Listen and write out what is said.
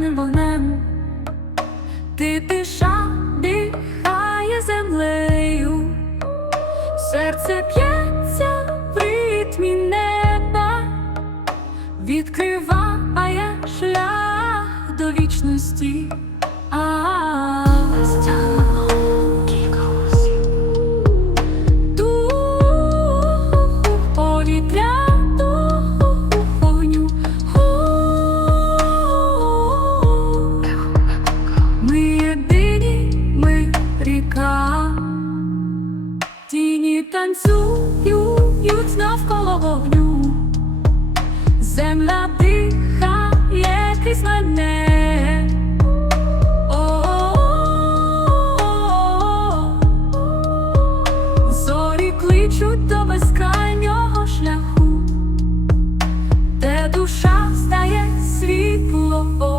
вогнем, ти тиша дихає землею, серце п'ється в ритмі неба, відкриває шлях до вічності. танцюють навколо вогню, земля дихає крізь мене. Зорі кличуть до безкрайнього шляху, де душа стає світло.